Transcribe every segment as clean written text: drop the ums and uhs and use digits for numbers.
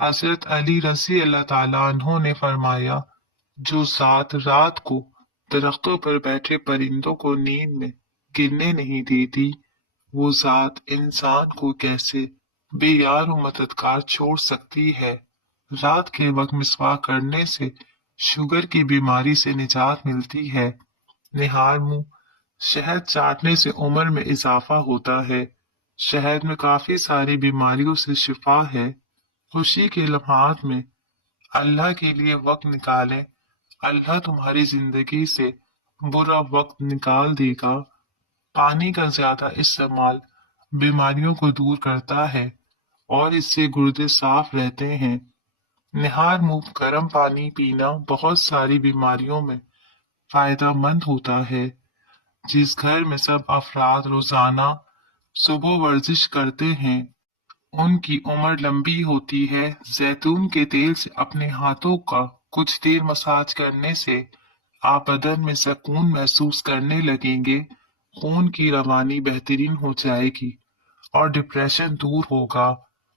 حضرت علی رضی اللہ تعالیٰ عنہ نے فرمایا، جو ذات رات کو درختوں پر بیٹھے پرندوں کو نیند میں گرنے نہیں دیتی، وہ ذات انسان کو کیسے بے یار و مددگار چھوڑ سکتی ہے۔ رات کے وقت مسواک کرنے سے شوگر کی بیماری سے نجات ملتی ہے۔ نہار منہ شہد چاٹنے سے عمر میں اضافہ ہوتا ہے۔ شہد میں کافی ساری بیماریوں سے شفا ہے۔ خوشی کے لمحات میں اللہ کے لیے وقت نکالیں، اللہ تمہاری زندگی سے برا وقت نکال دے گا۔ پانی کا زیادہ استعمال بیماریوں کو دور کرتا ہے اور اس سے گردے صاف رہتے ہیں۔ نہار منہ گرم پانی پینا بہت ساری بیماریوں میں فائدہ مند ہوتا ہے۔ جس گھر میں سب افراد روزانہ صبح ورزش کرتے ہیں ان کی عمر لمبی ہوتی ہے۔ زیتون کے تیل سے اپنے ہاتھوں کا کچھ دیر مساج کرنے سے آپ بدن میں سکون محسوس کرنے لگیں گے، خون کی روانی بہترین ہو جائے گی اور ڈپریشن دور ہوگا۔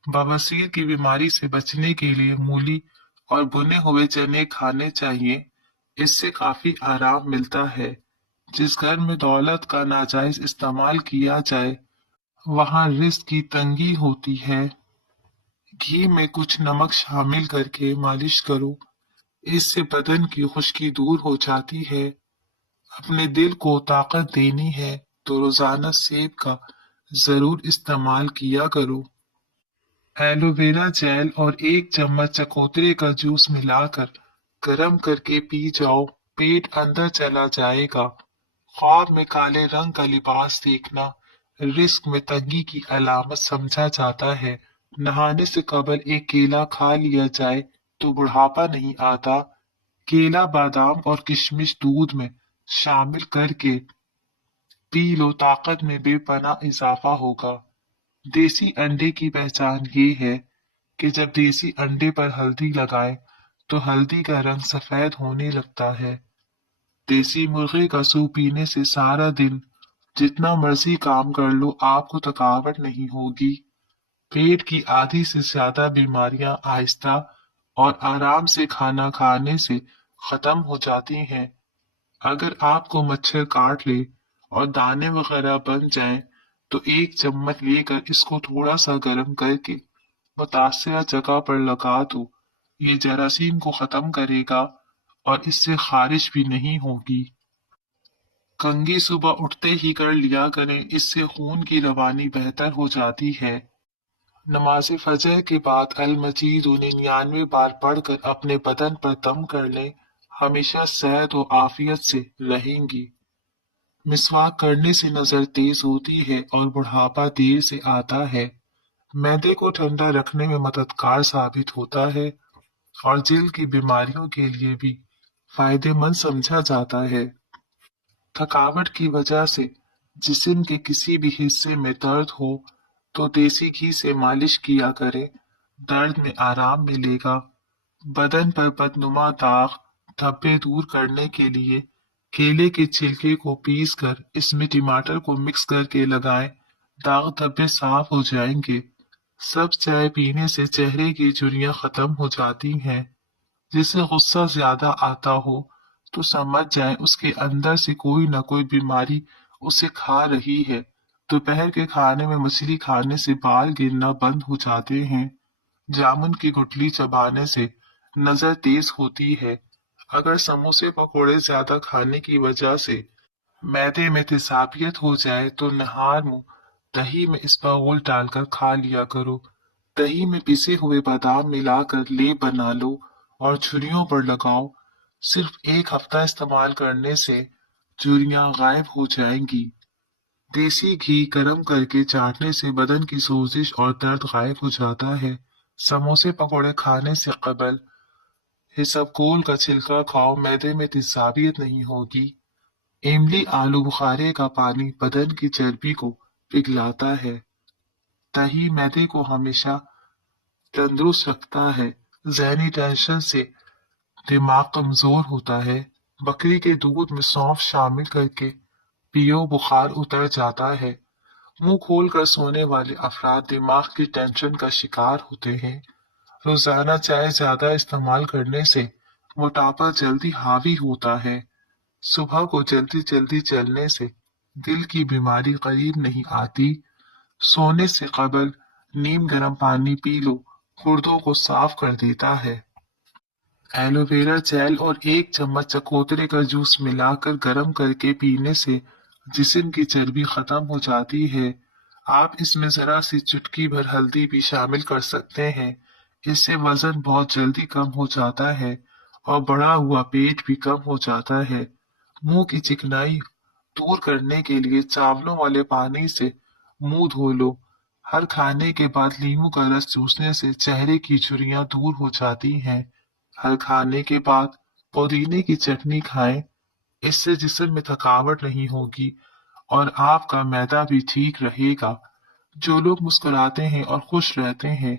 بواسیر کی بیماری سے بچنے کے لیے مولی اور بنے ہوئے چنے کھانے چاہیے، اس سے کافی آرام ملتا ہے۔ جس گھر میں دولت کا ناجائز استعمال کیا جائے وہاں رزق کی تنگی ہوتی ہے۔ گھی میں کچھ نمک شامل کر کے مالش کرو، اس سے بدن کی خشکی دور ہو جاتی ہے۔ اپنے دل کو طاقت دینی ہے تو روزانہ سیب کا ضرور استعمال کیا کرو۔ ایلو ویرا جیل اور 1 چمچ چکوترے کا جوس ملا کر گرم کر کے پی جاؤ، پیٹ اندر چلا جائے گا۔ خواب میں کالے رنگ کا لباس دیکھنا رزق میں تنگی کی علامت سمجھا جاتا ہے۔ نہانے سے قبل ایک کیلا کھا لیا جائے تو بڑھاپا نہیں آتا۔ کیلا، بادام اور کشمش دودھ میں شامل کر کے پی لو، طاقت میں بے پناہ اضافہ ہوگا۔ دیسی انڈے کی پہچان یہ ہے کہ جب دیسی انڈے پر ہلدی لگائیں تو ہلدی کا رنگ سفید ہونے لگتا ہے۔ دیسی مرغے کا سوپ پینے سے سارا دن جتنا مرضی کام کر لو آپ کو تھکاوٹ نہیں ہوگی۔ پیٹ کی آدھی سے زیادہ بیماریاں آہستہ اور آرام سے کھانا کھانے سے ختم ہو جاتی ہیں۔ اگر آپ کو مچھر کاٹ لے اور دانے وغیرہ بن جائیں تو 1 چمچ لے کر اس کو تھوڑا سا گرم کر کے متاثرہ جگہ پر لگا دو، یہ جراثیم کو ختم کرے گا اور اس سے خارش بھی نہیں ہوگی۔ کنگھی صبح اٹھتے ہی کر لیا کریں، اس سے خون کی روانی بہتر ہو جاتی ہے۔ نماز فجر کے بعد المجید 99 بار پڑھ کر اپنے بدن پر دم کر لیں، ہمیشہ صحت و عافیت سے رہیں گی۔ مسواک کرنے سے نظر تیز ہوتی ہے اور بڑھاپا دیر سے آتا ہے۔ معدے کو ٹھنڈا رکھنے میں مددگار ثابت ہوتا ہے اور جلد کی بیماریوں کے لیے بھی فائدے مند سمجھا جاتا ہے۔ تھکاوٹ کی وجہ سے جسم کے کسی بھی حصے میں درد ہو تو دیسی گھی سے مالش کیا کرے، درد میں آرام ملے گا۔ بدن پر بدنما داغ دھبے دور کرنے کے لیے کیلے کے چھلکے کو پیس کر اس میں ٹماٹر کو مکس کر کے لگائیں، داغ دھبے صاف ہو جائیں گے۔ سب چائے پینے سے چہرے کی جھریاں ختم ہو جاتی ہیں۔ جسے غصہ زیادہ آتا ہو تو سمجھ جائیں اس کے اندر سے کوئی نہ کوئی بیماری اسے کھا رہی ہے۔ دوپہر کے کھانے میں مچھلی کھانے سے بال گرنا بند ہو جاتے ہیں۔ جامن کی گٹلی چبانے سے نظر تیز ہوتی ہے۔ اگر سموسے پکوڑے زیادہ کھانے کی وجہ سے معدے میں تیزابیت ہو جائے تو نہار منہ دہی میں اسپاغول ڈال کر کھا لیا کرو۔ دہی میں پسے ہوئے بادام ملا کر لیپ بنا لو اور جھریوں پر لگاؤ، صرف 1 ہفتہ استعمال کرنے سے جھریاں غائب ہو جائیں گی۔ دیسی گھی گرم کر کے چاٹنے سے بدن کی سوزش اور درد غائب ہو جاتا ہے۔ سموسے پکوڑے کھانے سے قبل اسبگول کا چھلکا کھاؤ، معدے میں تیزابیت نہیں ہوگی۔ املی آلو بخارے کا پانی بدن کی چربی کو پگھلاتا ہے۔ دہی معدے کو ہمیشہ تندرست رکھتا ہے۔ ذہنی ٹینشن سے دماغ کمزور ہوتا ہے۔ بکری کے دودھ میں سونف شامل کر کے پیو، بخار اتر جاتا ہے۔ منہ کھول کر سونے والے افراد دماغ کی ٹینشن کا شکار ہوتے ہیں۔ रोजाना चाय ज्यादा इस्तेमाल करने से मोटापा जल्दी हावी होता है। सुबह को जल्दी जल्दी चलने से दिल की बीमारी करीब नहीं आती। सोने से कबल नीम गर्म पानी पी लो, गुर्दों को साफ कर देता है। एलोवेरा जेल और 1 चम्मच चकोतरे का जूस मिलाकर गर्म करके पीने से जिस्म की चर्बी खत्म हो जाती है। आप इसमें जरा सी चुटकी भर हल्दी भी शामिल कर सकते हैं। इससे वजन बहुत जल्दी कम हो जाता है और बढ़ा हुआ पेट भी कम हो जाता है। मुंह की चिकनाई दूर करने के लिए चावलों वाले पानी से मुंह धो लो। हर खाने के बाद नींबू का रस चूसने से चेहरे की झुर्रियां दूर हो जाती हैं। हर खाने के बाद पुदीने की चटनी खाएं। इससे जिस्म में थकावट नहीं होगी और आपका मैदा भी ठीक रहेगा। जो लोग मुस्कुराते हैं और खुश रहते हैं,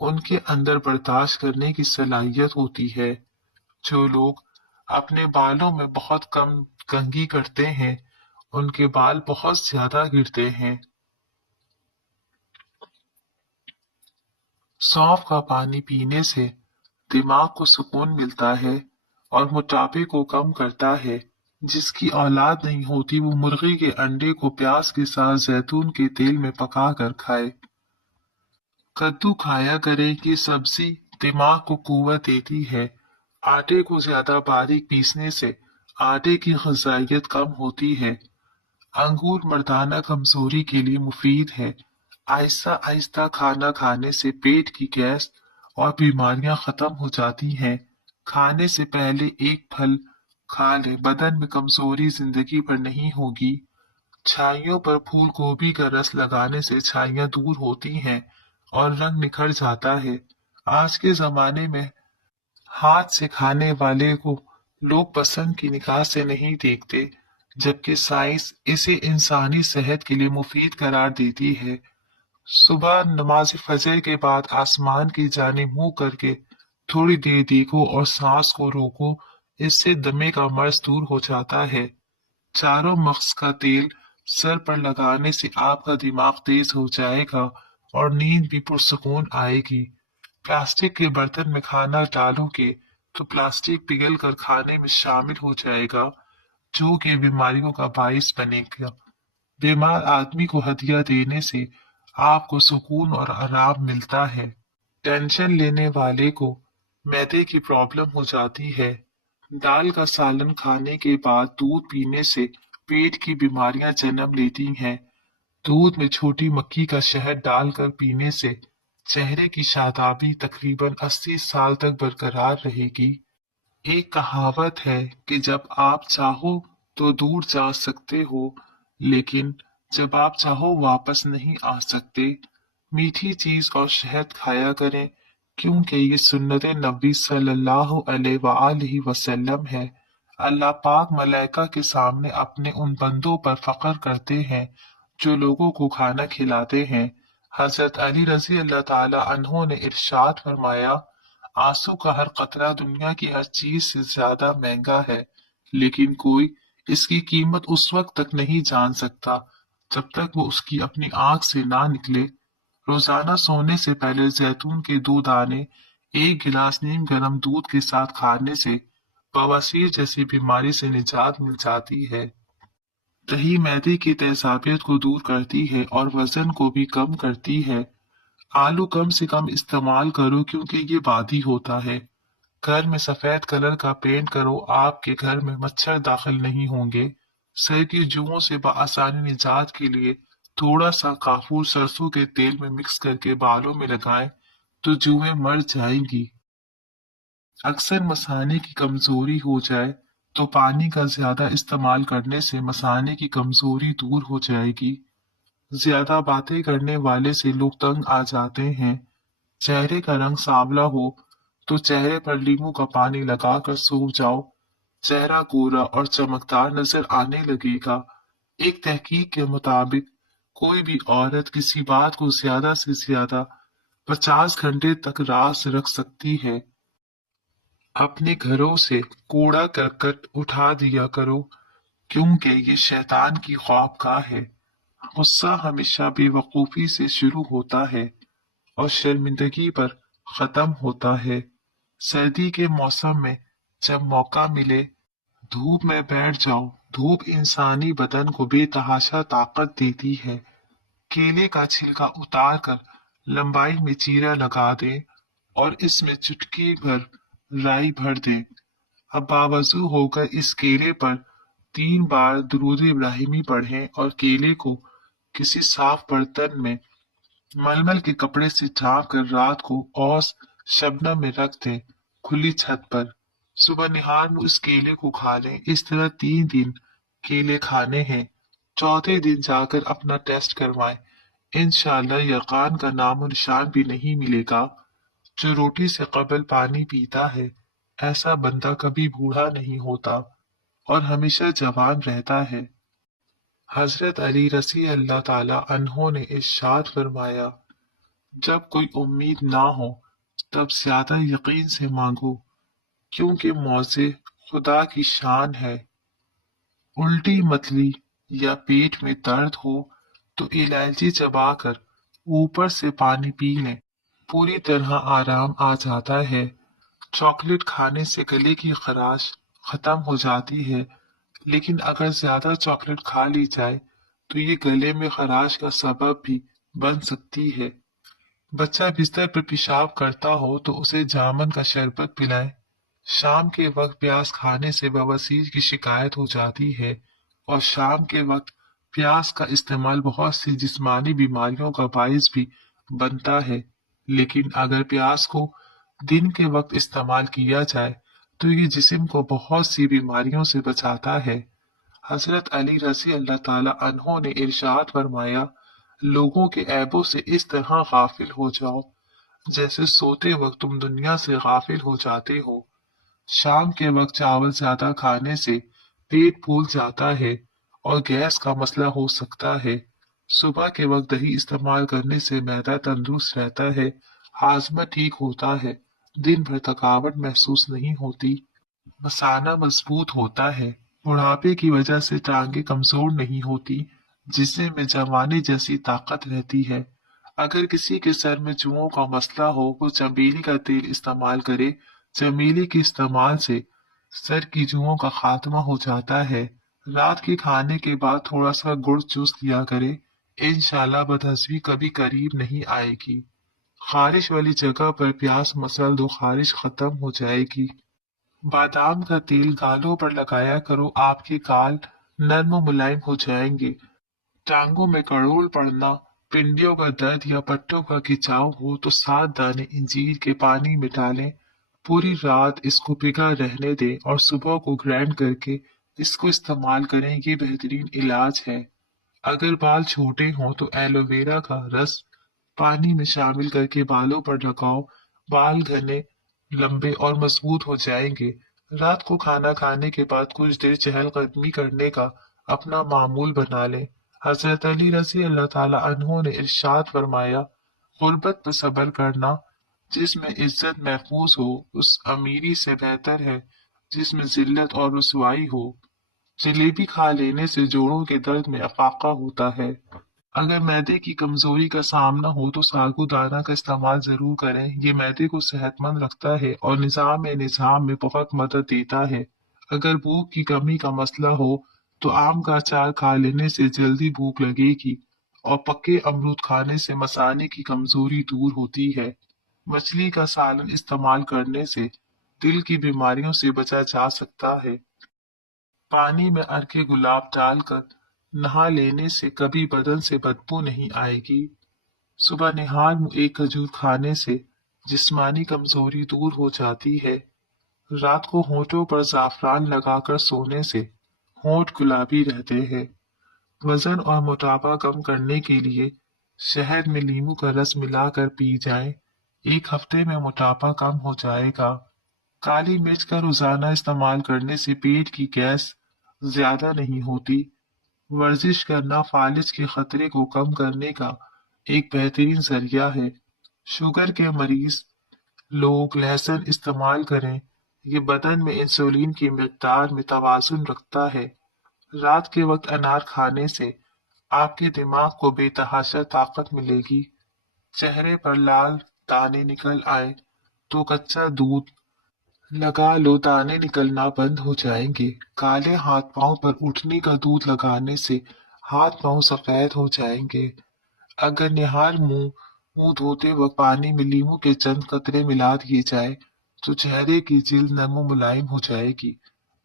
उनके अंदर बर्दाश्त करने की सलाहियत होती है। जो लोग अपने बालों में बहुत कम कंघी करते हैं, उनके बाल बहुत ज्यादा गिरते हैं। सौंफ का पानी पीने से दिमाग को सुकून मिलता है और मोटापे को कम करता है। जिसकी औलाद नहीं होती वो मुर्गी के अंडे को प्याज के साथ जैतून के तेल में पका कर खाए। कद्दू खाया करें कि सब्जी दिमाग को कुव्वत देती है। आटे को ज्यादा बारीक पीसने से आटे की ग़िज़ाइयत कम होती है। अंगूर मर्दाना कमजोरी के लिए मुफीद है। आहिस्ता आहिस्ता खाना खाने से पेट की गैस और बीमारियां खत्म हो जाती हैं। खाने से पहले एक फल खा ले, बदन में कमजोरी जिंदगी भर नहीं होगी। छाइयों पर फूल गोभी का रस लगाने से छाइयां दूर होती हैं और रंग निखर जाता है। आज के जमाने में हाथ से खाने वाले को लोग पसंद की निगाह से नहीं देखते, जबकि साइंस इसे इंसानी सेहत के लिए मुफीद करार देती है। सुबह नमाज फजर के बाद आसमान की जानिब मुंह करके थोड़ी देर देखो और सांस को रोको। इससे दमे का मर्ज दूर हो जाता है। चारों मगज का तेल सर पर लगाने से आपका दिमाग तेज हो जाएगा और नींद भी पुरसकून आएगी। प्लास्टिक के बर्तन में खाना डालोगे तो प्लास्टिक पिघल कर खाने में शामिल हो जाएगा, जो कि बीमारियों का बायस बनेगा। बीमार आदमी को हदिया देने से आपको सुकून और आराम मिलता है। टेंशन लेने वाले को मैदे की प्रॉब्लम हो जाती है। दाल का सालन खाने के बाद दूध पीने से पेट की बीमारियां जन्म लेती हैं। दूध में छोटी मक्खी का शहद डालकर पीने से चेहरे की शादाबी तकरीबन 80 साल तक बरकरार रहेगी। एक कहावत है कि जब आप चाहो तो दूर जा सकते हो, लेकिन जब आप चाहो वापस नहीं आ सकते। मीठी चीज और शहद खाया करें, क्योंकि ये सुन्नत नबी सल्लल्लाहु अलैहि वसल्लम है। अल्लाह पाक मलाइका के सामने अपने उन बंदों पर फख्र करते हैं जो लोगों को खाना खिलाते हैं। हजरत अली रजी अल्लाह ताला अन्हों ने इरशाद फरमाया, आंसू का हर कतरा दुनिया की हर चीज से ज्यादा महंगा है, लेकिन कोई इसकी कीमत उस वक्त तक नहीं जान सकता जब तक वो उसकी अपनी आंख से ना निकले। रोजाना सोने से पहले जैतून के 2 दाने 1 गिलास नीम गर्म दूध के साथ खाने से बवासीर जैसी बीमारी से निजात मिल जाती है। दही मैदे की तेजाबियत को दूर करती है और वजन को भी कम करती है। आलू कम से कम इस्तेमाल करो क्योंकि ये बादी होता है। घर में सफेद कलर का पेंट करो, आपके घर में मच्छर दाखिल नहीं होंगे। सर की जुओं से बआसानी निजात के लिए थोड़ा सा काफूर सरसों के तेल में मिक्स करके बालों में लगाएं तो जुएं मर जाएंगी। अक्सर मसाने की कमजोरी हो जाए तो पानी का ज्यादा इस्तेमाल करने से मसाने की कमजोरी दूर हो जाएगी। ज्यादा बातें करने वाले से लोग तंग आ जाते हैं। चेहरे का रंग सांवला हो तो चेहरे पर नींबू का पानी लगाकर सो जाओ। चेहरा गोरा और चमकदार नजर आने लगेगा। एक तहकीक के मुताबिक कोई भी औरत किसी बात को ज्यादा से ज्यादा 50 घंटे तक राज रख सकती है। अपने घरों से कूड़ा करकट उठा दिया करो, क्योंकि ये शैतान की ख्वाबगाह है। गुस्सा हमेशा बेवकूफी से शुरू होता है और शर्मिंदगी पर ختم ہوتا ہے۔ سردی کے موسم میں جب موقع ملے دھوپ میں بیٹھ جاؤ۔ دھوپ انسانی بدن کو بے تحاشا طاقت دیتی ہے۔ کیلے کا چھلکا اتار کر لمبائی میں چیرا لگا دیں اور اس میں چٹکی بھر رائی بھر دیں۔ اب باوضو ہو کر اس کیلے پر 3 بار درود ابراہیمی پڑھیں اور کیلے کو کسی صاف برتن میں ململ کے کپڑے سے ڈھانپ کر رات کو اوس شبنم میں رکھ دیں، کھلی چھت پر۔ صبح نہار میں اس کیلے کو کھا لیں۔ اس طرح 3 دن کیلے کھانے ہیں۔ چوتھے دن جا کر اپنا ٹیسٹ کروائیں۔ انشاءاللہ یقین کا نام و نشان بھی نہیں ملے گا۔ جو روٹی سے قبل پانی پیتا ہے ایسا بندہ کبھی بوڑھا نہیں ہوتا اور ہمیشہ جوان رہتا ہے۔ حضرت علی رضی اللہ تعالی عنہ نے ارشاد فرمایا، جب کوئی امید نہ ہو تب زیادہ یقین سے مانگو، کیونکہ موضع خدا کی شان ہے۔ الٹی متلی یا پیٹ میں درد ہو تو الائچی چبا کر اوپر سے پانی پی لیں، پوری طرح آرام آ جاتا ہے۔ چاکلیٹ کھانے سے گلے کی خراش ختم ہو جاتی ہے، لیکن اگر زیادہ چاکلیٹ کھا لی جائے تو یہ گلے میں خراش کا سبب بھی بن سکتی ہے۔ بچہ بستر پر پیشاب کرتا ہو تو اسے جامن کا شربت پلائیں۔ شام کے وقت پیاز کھانے سے بواسیر کی شکایت ہو جاتی ہے اور شام کے وقت پیاز کا استعمال بہت سی جسمانی بیماریوں کا باعث بھی بنتا ہے، لیکن اگر پیاز کو دن کے وقت استعمال کیا جائے تو یہ جسم کو بہت سی بیماریوں سے بچاتا ہے۔ حضرت علی رضی اللہ تعالی عنہ نے ارشاد فرمایا، لوگوں کے عیبوں سے اس طرح غافل ہو جاؤ جیسے سوتے وقت تم دنیا سے غافل ہو جاتے ہو۔ شام کے وقت چاول زیادہ کھانے سے پیٹ پھول جاتا ہے اور گیس کا مسئلہ ہو سکتا ہے۔ صبح کے وقت دہی استعمال کرنے سے معدہ تندرست رہتا ہے، ہاضمہ ٹھیک ہوتا ہے، دن بھر تھکاوٹ محسوس نہیں ہوتی، مثانہ مضبوط ہوتا ہے، بڑھاپے کی وجہ سے ٹانگیں کمزور نہیں ہوتی، جسم میں جوانی جیسی طاقت رہتی ہے۔ اگر کسی کے سر میں جوؤں کا مسئلہ ہو وہ چمیلی کا تیل استعمال کرے۔ چمیلی کے استعمال سے سر کی جوؤں کا خاتمہ ہو جاتا ہے۔ رات کے کھانے کے بعد تھوڑا سا گڑ چوس لیا کرے، انشاءاللہ بدہضمی کبھی قریب نہیں آئے گی۔ خارش والی جگہ پر پیاز مسل دو، خارش ختم ہو جائے گی۔ بادام کا تیل گالوں پر لگایا کرو، آپ کے گال نرم و ملائم ہو جائیں گے۔ ٹانگوں میں کڑول پڑنا، پنڈیوں کا درد یا پٹوں کا کھچاؤ ہو تو 7 دانے انجیر کے پانی میں ڈالیں، پوری رات اس کو بھگا رہنے دیں اور صبح کو گرائنڈ کر کے اس کو استعمال کریں، یہ بہترین علاج ہے۔ اگر بال چھوٹے ہوں تو ایلو ویرا کا رس پانی میں شامل کر کے بالوں پر لگاؤ، بال گھنے، لمبے اور مضبوط ہو جائیں گے۔ رات کو کھانا کھانے کے بعد کچھ دیر چہل قدمی کرنے کا اپنا معمول بنا لیں۔ حضرت علی رضی اللہ تعالی عنہ نے ارشاد فرمایا، غربت پر صبر کرنا جس میں عزت محفوظ ہو اس امیری سے بہتر ہے جس میں ذلت اور رسوائی ہو۔ جلیبی کھا لینے سے جوڑوں کے درد میں افاقہ ہوتا ہے۔ اگر معدے کی کمزوری کا سامنا ہو تو ساگو دانہ کا استعمال ضرور کریں، یہ معدے کو صحت مند رکھتا ہے اور نظام میں بہت مدد دیتا ہے۔ اگر بھوک کی کمی کا مسئلہ ہو تو آم کا اچار کھا لینے سے جلدی بھوک لگے گی اور پکے امرود کھانے سے مثانے کی کمزوری دور ہوتی ہے۔ مچھلی کا سالن استعمال کرنے سے دل کی بیماریوں سے بچا جا سکتا ہے۔ پانی میں ارکے گلاب ڈال کر نہا لینے سے کبھی بدن سے بدبو نہیں آئے گی۔ صبح نہار میں ایک کھجور کھانے سے جسمانی کمزوری دور ہو جاتی ہے۔ رات کو ہونٹوں پر زعفران لگا کر سونے سے ہونٹ گلابی رہتے ہیں۔ وزن اور موٹاپا کم کرنے کے لیے شہد میں لیموں کا رس ملا کر پی جائیں، 1 ہفتے میں موٹاپا کم ہو جائے گا۔ کالی مرچ کا روزانہ استعمال کرنے سے پیٹ کی گیس زیادہ نہیں ہوتی۔ ورزش کرنا فالج کے خطرے کو کم کرنے کا ایک بہترین ذریعہ ہے۔ شوگر کے مریض لوگ لہسن استعمال کریں، یہ بدن میں انسولین کی مقدار میں توازن رکھتا ہے۔ رات کے وقت انار کھانے سے آپ کے دماغ کو بے تحاشا طاقت ملے گی، چہرے پر لال दाने निकल आए तो कच्चा दूध लगा लो, दाने निकलना बंद हो जाएंगे। काले हाथ पांव पर उठनी का दूध लगाने से हाथ पांव सफेद हो जाएंगे। अगर निहार मुंह मुंह धोते वक्त पानी में नींबू के चंद कतरे मिला दिए जाए तो चेहरे की जिल्द नम और मुलायम हो जाएगी।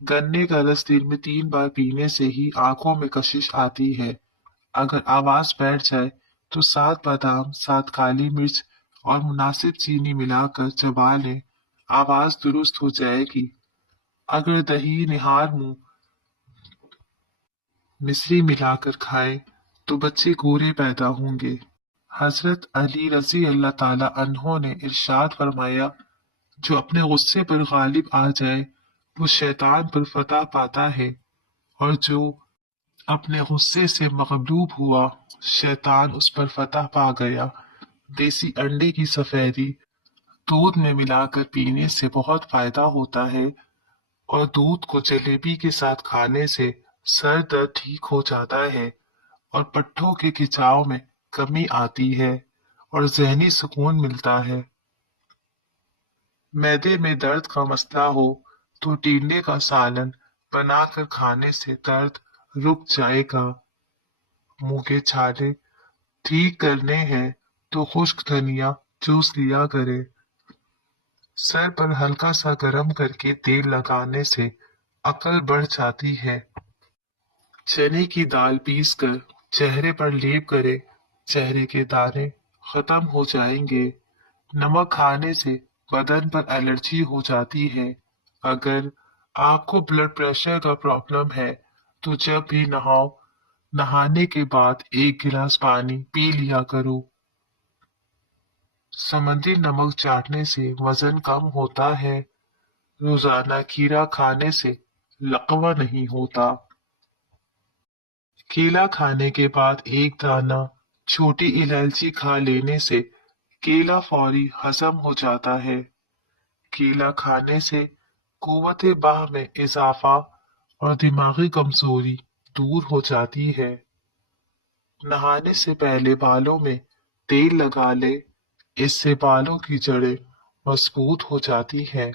गन्ने का रस दिन में 3 बार पीने से ही आंखों में कशिश आती है। अगर आवाज बैठ जाए तो 7 बादाम, 7 काली मिर्च और मुनासिब चीनी मिलाकर चबा लें, आवाज दुरुस्त हो जाएगी। अगर दही निहार मुंह मिश्री मिलाकर खाए तो बच्चे गोरे पैदा होंगे। हजरत अली रजी अल्लाह ताला अन्हों ने इरशाद फरमाया, जो अपने गुस्से पर गालिब आ जाए वो शैतान पर फतह पाता है, और जो अपने गुस्से से मगलूब हुआ शैतान उस पर फतह पा गया। देसी अंडे की सफेदी दूध में मिलाकर पीने से बहुत फायदा होता है, और दूध को जलेबी के साथ खाने से सर दर्द ठीक हो जाता है, और पट्ठों के खिंचाव में कमी आती है, और जहनी सुकून मिलता है। मैदे में दर्द का मसला हो तो टींडे का सालन बनाकर खाने से दर्द रुक जाएगा। मुंह के छाले ठीक करने हैं तो खुश्क धनिया जूस लिया करे। सर पर हल्का सा गरम करके तेल लगाने से अकल बढ़ जाती है। चने की दाल पीसकर चेहरे पर लेप करे, चेहरे के दाने खत्म हो जाएंगे। नमक खाने से बदन पर एलर्जी हो जाती है। अगर आपको ब्लड प्रेशर का प्रॉब्लम है तो जब भी नहाओ, नहाने के बाद 1 गिलास पानी पी लिया करो। समुद्री नमक चाटने से वजन कम होता है। रोजाना खीरा खाने से लकवा नहीं होता। केला खाने के बाद 1 दाना छोटी इलायची खा लेने से केला फौरी हजम हो जाता है। केला खाने से कुव्वत बाह में इजाफा और दिमागी कमजोरी दूर हो जाती है। नहाने से पहले बालों में तेल लगा ले, इससे बालों की जड़ें मजबूत हो जाती है।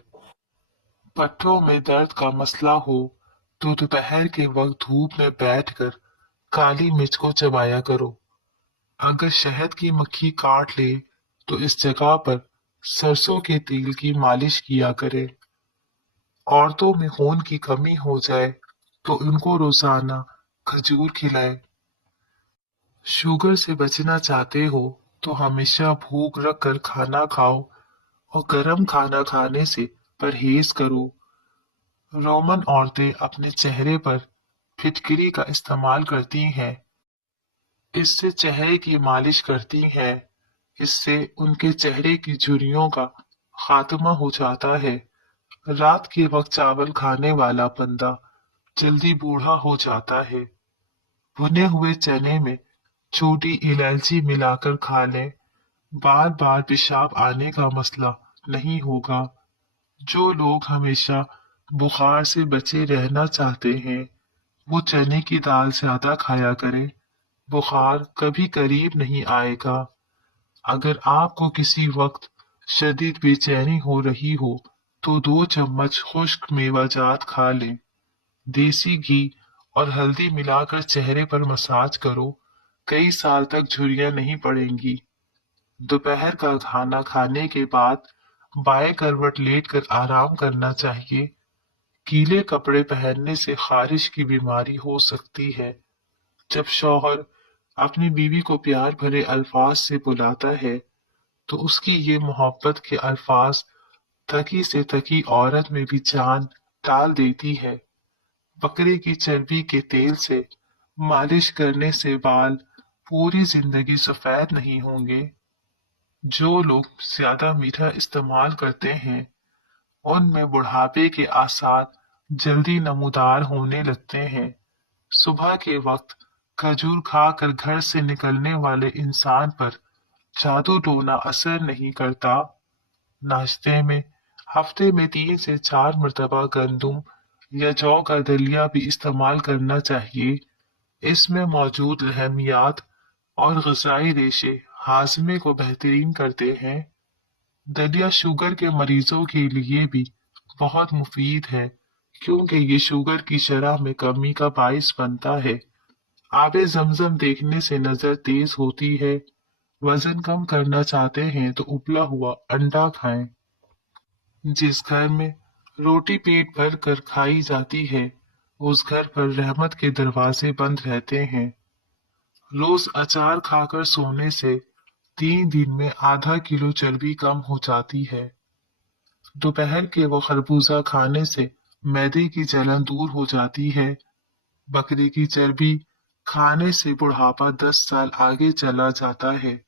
पट्टों में दर्द का मसला हो तो दोपहर के वक्त धूप में बैठकर काली मिर्च को चबाया करो। अगर शहद की मक्खी काट ले तो इस जगह पर सरसों के तेल की मालिश किया करे। औरतों में खून की कमी हो जाए तो उनको रोजाना खजूर खिलाए। शुगर से बचना चाहते हो तो हमेशा भूख रख कर खाना खाओ, और गर्म खाना खाने से परहेज करो। रोमन औरतें अपने चेहरे पर फिटकरी का इस्तेमाल करती हैं। इससे चेहरे की मालिश करती हैं। इससे उनके चेहरे की झुर्रियों का खात्मा हो जाता है। रात के वक्त चावल खाने वाला बंदा जल्दी बूढ़ा हो जाता है। भुने हुए चने में छोटी इलायची मिलाकर खा लें, बार बार पेशाब आने का मसला नहीं होगा। जो लोग हमेशा बुखार से बचे रहना चाहते हैं वो चने की दाल ज्यादा खाया करें, बुखार कभी करीब नहीं आएगा। अगर आपको किसी वक्त शदीद बेचैनी हो रही हो तो 2 चम्मच खुश्क मेवाजात खा लें। देसी घी और हल्दी मिलाकर चेहरे पर मसाज करो, कई साल तक झुर्रियां नहीं पड़ेंगी। दोपहर का खाना खाने के बाद बाएं करवट लेटकर आराम करना चाहिए। गीले कपड़े पहनने से खारिश की बीमारी हो सकती है। जब शौहर अपनी बीवी को प्यार भरे अल्फाज से बुलाता है तो उसकी ये मोहब्बत के अल्फाज थकी से थकी औरत में भी जान डाल देती है। बकरे की चर्बी के तेल से मालिश करने से बाल पूरी जिंदगी सफेद नहीं होंगे। जो लोग ज्यादा मीठा इस्तेमाल करते हैं उनमें बुढ़ापे के आसार जल्दी नमूदार होने लगते हैं। सुबह के वक्त खजूर खाकर घर से निकलने वाले इंसान पर जादू टोना असर नहीं करता। नाश्ते में हफ्ते में 3 से 4 मरतबा गंदुम या जौ का दलिया भी इस्तेमाल करना चाहिए। इसमें मौजूद अहमियात और ग़िज़ाई रेशे हाजमे को बेहतरीन करते हैं। दलिया शुगर के मरीजों के लिए भी बहुत मुफीद है, क्योंकि ये शुगर की शरह में कमी का बायस बनता है। आबे जमजम देखने से नजर तेज होती है। वजन कम करना चाहते हैं तो उबला हुआ अंडा खाएं। जिस घर में रोटी पेट भर कर खाई जाती है, उस घर पर रहमत के दरवाजे बंद रहते हैं। रोज अचार खाकर सोने से 3 दिन में आधा किलो चर्बी कम हो जाती है। दोपहर के वो खरबूजा खाने से मैदे की जलन दूर हो जाती है। बकरी की चर्बी खाने से बुढ़ापा 10 साल आगे चला जाता है।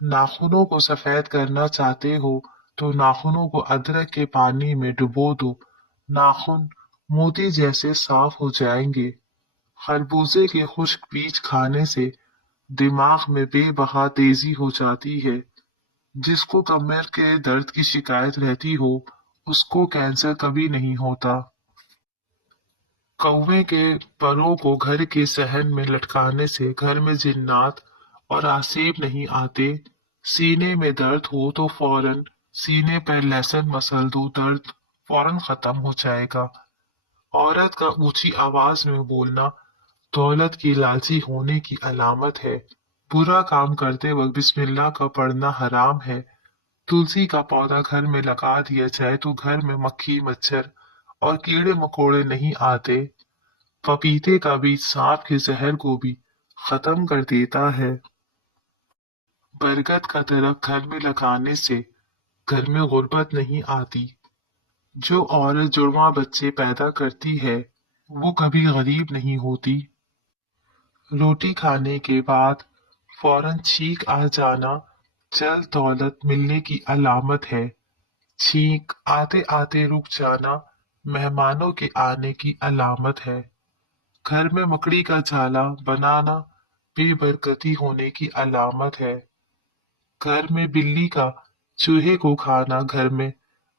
नाखूनों को सफेद करना चाहते हो तो नाखूनों को अदरक के पानी में डुबो दो। नाखून मोती जैसे साफ हो जाएंगे। खरबूजे के खुश्क बीज खाने से दिमाग में बेबहा तेजी हो जाती है। जिसको कमर के दर्द की शिकायत रहती हो, उसको कैंसर कभी नहीं होता। कौवे के परों को घर के सहन में लटकाने से घर में जिन्नात और आसेब नहीं आते। सीने में दर्द हो तो फौरन सीने पर लहसुन मसल दो, दर्द फौरन खत्म हो जाएगा। औरत का ऊंची आवाज में बोलना दौलत की लालची होने की अलामत है। बुरा काम करते वक्त बिस्मिल्लाह का पढ़ना हराम है। तुलसी का पौधा घर में लगा दिया जाए तो घर में मक्खी मच्छर और कीड़े मकोड़े नहीं आते। पपीते का बीज सांप के जहर को भी खत्म कर देता है। बरगद का दरख्त घर में लगाने से घर में गुर्बत नहीं आती। जो औरत जुड़वा बच्चे पैदा करती है, वो कभी गरीब नहीं होती। रोटी खाने के बाद फौरन छींक आ जाना जल्द दौलत मिलने की अलामत है। छींक आते आते रुक जाना मेहमानों के आने की अलामत है। घर में मकड़ी का जाला बनाना बेबरकती होने की अलामत है। घर में बिल्ली का चूहे को खाना घर में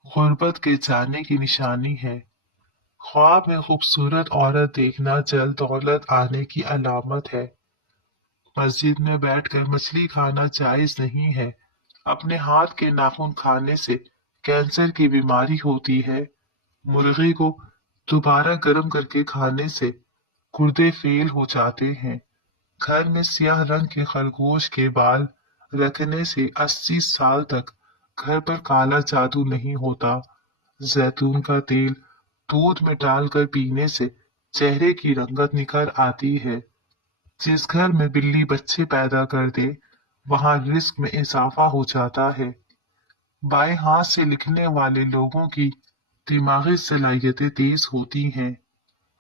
गुर्बत के जाने की निशानी है। ख्वाब में खूबसूरत औरत देखना जल्द दौलत आने की अलामत है। मस्जिद में बैठकर मछली खाना जायज नहीं है। अपने हाथ के नाखून खाने से कैंसर की बीमारी होती है। मुर्गी को दोबारा गर्म करके खाने से गुर्दे फेल हो जाते हैं। घर में स्याह रंग के खरगोश के बाल रखने से 80 साल तक घर पर काला जादू नहीं होता। जैतून का तेल दूध में डालकर पीने से चेहरे की रंगत निखर आती है। जिस घर में बिल्ली बच्चे पैदा कर दे, वहां रिस्क में इजाफा हो जाता है। बाएं हाथ से लिखने वाले लोगों की दिमागी सलाहियतें तेज होती हैं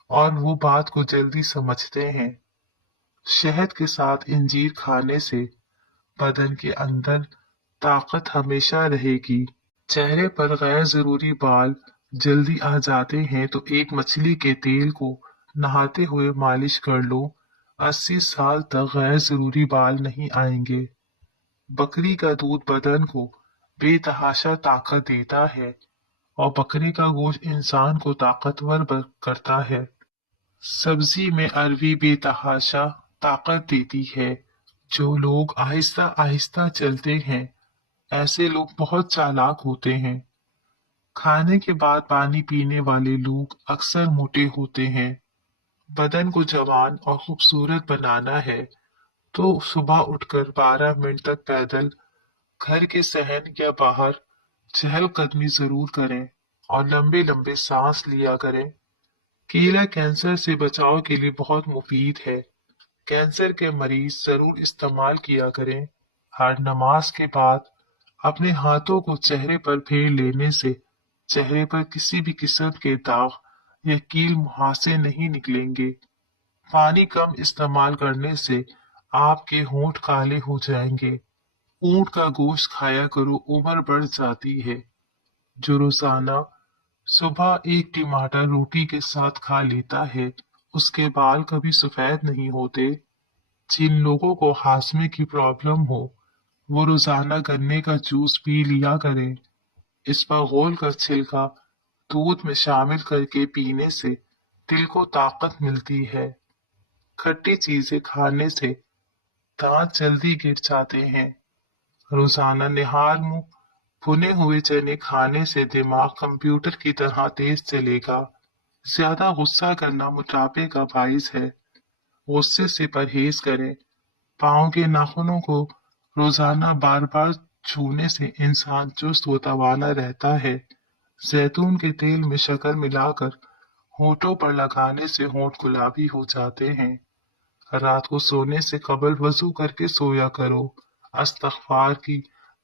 और वो बात को जल्दी समझते हैं। शहद के साथ इंजीर खाने से बदन के अंदर ताकत हमेशा रहेगी। चेहरे पर गैर जरूरी बाल जल्दी आ जाते हैं तो एक मछली के तेल को नहाते हुए मालिश कर लो। 80 साल तक गैर जरूरी बाल नहीं आएंगे। बकरी का दूध बदन को बेतहाशा ताकत देता है और बकरी का गोश्त इंसान को ताकतवर करता है। सब्जी में अरवी बेतहाशा ताकत देती है। जो लोग आहिस्ता आहिस्ता चलते हैं, ऐसे लोग बहुत चालाक होते हैं। खाने के बाद पानी पीने वाले लोग अक्सर मोटे होते हैं। बदन को जवान और खूबसूरत बनाना है तो सुबह उठकर 12 मिनट तक पैदल घर के सहन या बाहर चहलकदमी जरूर करें और लंबे लंबे सांस लिया करें। केला कैंसर से बचाव के लिए बहुत मुफीद है। कैंसर के मरीज जरूर इस्तेमाल किया करें। हर नमाज के बाद अपने हाथों को चेहरे पर फेर लेने से चेहरे पर किसी भी किस्म के दाग या कील मुहासे नहीं निकलेंगे। पानी कम इस्तेमाल करने से आपके होंठ काले हो जाएंगे। ऊंट का गोश्त खाया करो, उम्र बढ़ जाती है। जो रोजाना सुबह एक टमाटर रोटी के साथ खा लेता है, उसके बाल कभी सफेद नहीं होते। जिन लोगों को हाजमे की प्रॉब्लम हो, वो रोजाना गन्ने का जूस पी लिया करें। इस पर घोल कर छिलका दूध में शामिल करके पीने से दिल को ताकत मिलती है। खट्टी चीजें खाने से दांत जल्दी गिर जाते हैं। रोजाना निहार मुंह भुने हुए चने खाने से दिमाग कंप्यूटर की तरह तेज चलेगा। ज्यादा गुस्सा करना मोटापे का बाइस है। गुस्से से परहेज करें। पाँव के नाखूनों को रोजाना बार बार छूने से इंसान चुस्त व तवाना रहता है। जैतून के तेल में शक्कर मिलाकर होठों पर लगाने से होंठ गुलाबी हो जाते हैं। रात को सोने से कबल वजू करके सोया करो। अस्तगफार की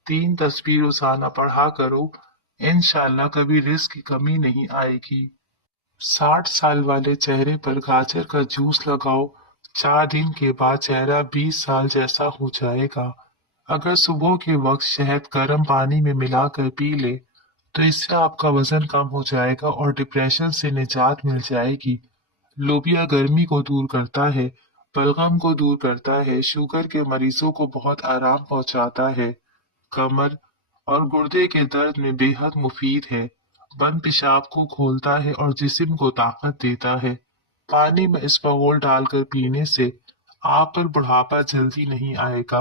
3 तस्बीह रोजाना पढ़ा करो। इंशाल्लाह कभी रिस्क की कमी नहीं आएगी। 60 साल वाले चेहरे पर गाजर का जूस लगाओ। 4 दिन के बाद चेहरा 20 साल जैसा हो जाएगा। अगर सुबह के वक्त शहद गर्म पानी में मिलाकर पी ले तो इससे आपका वजन कम हो जाएगा और डिप्रेशन से निजात मिल जाएगी। लोबिया गर्मी को दूर करता है, बलगम को दूर करता है, शुगर के मरीजों को बहुत आराम पहुंचाता है। कमर और गुर्दे के दर्द में बेहद मुफीद है। बंद पेशाब को खोलता है और जिस्म को ताकत देता है। पानी में इसबगोल डालकर पीने से आप पर बुढ़ापा जल्दी नहीं आएगा।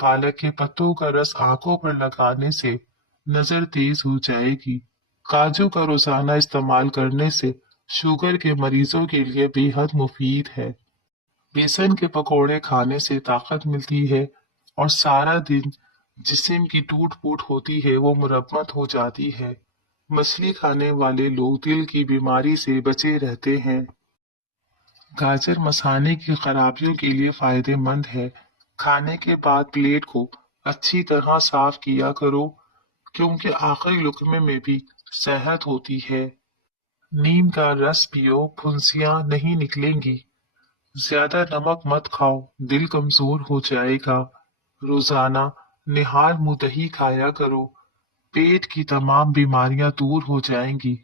पालक के पत्तों का रस आंखों पर लगाने से नजर तेज हो जाएगी। काजू का रोजाना इस्तेमाल करने से शुगर के मरीजों के लिए बेहद मुफीद है। बेसन के पकोड़े खाने से ताकत मिलती है और सारा दिन जिस्म की टूट फूट होती है वो मुरम्मत हो जाती है। मछली खाने वाले लोग दिल की बीमारी से बचे रहते हैं। गाजर मसाने की खराबियों के लिए फायदेमंद है। खाने के बाद प्लेट को अच्छी तरह साफ किया करो क्योंकि आखिरी लुकमे में भी सेहत होती है। नीम का रस पियो, फुंसियां नहीं निकलेंगी। ज्यादा नमक मत खाओ, दिल कमजोर हो जाएगा। रोजाना निहार मुंह दही खाया करो, पेट की तमाम बीमारियां दूर हो जाएंगी।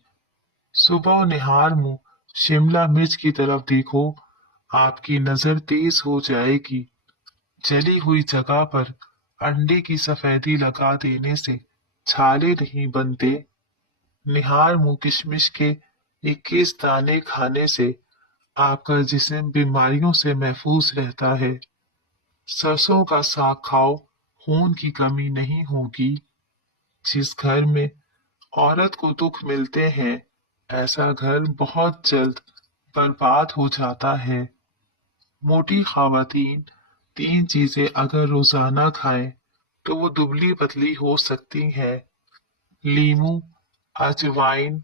सुबह निहार मुंह शिमला मिर्च की तरफ देखो, आपकी नजर तेज हो जाएगी। जली हुई जगह पर अंडे की सफेदी लगा देने से छाले नहीं बनते। निहार मुंह किशमिश के 21 दाने खाने से आपका जिस्म बीमारियों से महफूज रहता है। सरसों का साग खाओ, खून की कमी नहीं होगी। जिस घर में औरत को दुख मिलते हैं ऐसा घर बहुत जल्द बर्बाद हो जाता है। मोटी खवातीन 3 चीजें अगर रोजाना खाएं तो वो दुबली पतली हो सकती हैं। लीमू, अजवाइन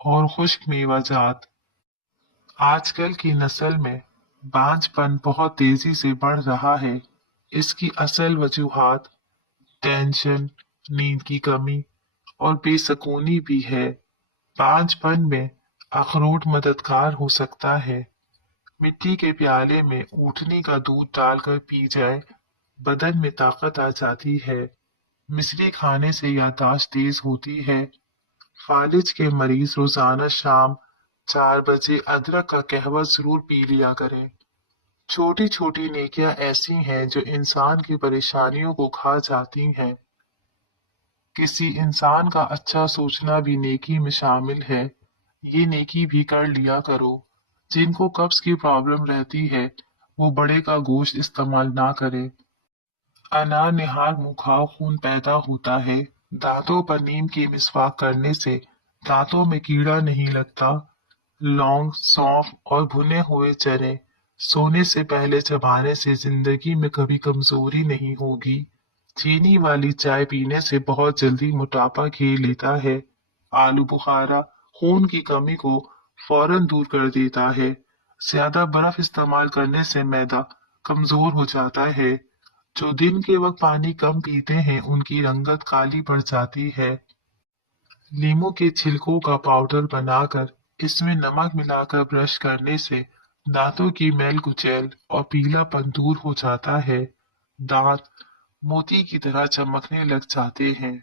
और खुश्क मेवाजात। आजकल की नस्ल में बांझपन बहुत तेजी से बढ़ रहा है। इसकी असल वजूहात टेंशन, नींद की कमी और बेसुकूनी भी है। बांझपन में अखरोट मददगार हो सकता है। मिट्टी के प्याले में ऊँटनी का दूध डालकर पी जाए, बदन में ताकत आ जाती है। मिश्री खाने से याददाश्त तेज होती है। फालिज के मरीज रोजाना शाम 4 बजे अदरक का कहवा जरूर पी लिया करें। छोटी छोटी नेकियां ऐसी हैं जो इंसान की परेशानियों को खा जाती हैं। किसी इंसान का अच्छा सोचना भी नेकी में शामिल है। ये नेकी भी कर लिया करो। जिनको कब्ज की प्रॉब्लम रहती है वो बड़े का गोश्त इस्तेमाल ना करे। अनार निहार मुंह खाओ, खून पैदा होता है। दांतों पर नीम की मिसवाक करने से दांतों में कीड़ा नहीं लगता। लौंग, सौंफ और भुने हुए चने सोने से पहले चबाने से जिंदगी में कभी कमजोरी नहीं होगी। चीनी वाली चाय पीने से बहुत जल्दी मोटापा घेर लेता है। आलू बुखारा खून की कमी को फौरन दूर कर देता है। ज्यादा बर्फ इस्तेमाल करने से मैदा कमजोर हो जाता है। जो दिन के वक्त पानी कम पीते हैं उनकी रंगत काली पड़ जाती है। नींबू के छिलकों का पाउडर बनाकर इसमें नमक मिलाकर ब्रश करने से दांतों की मैल कुचैल और पीलापन दूर हो जाता है। दांत मोती की तरह चमकने लग जाते हैं।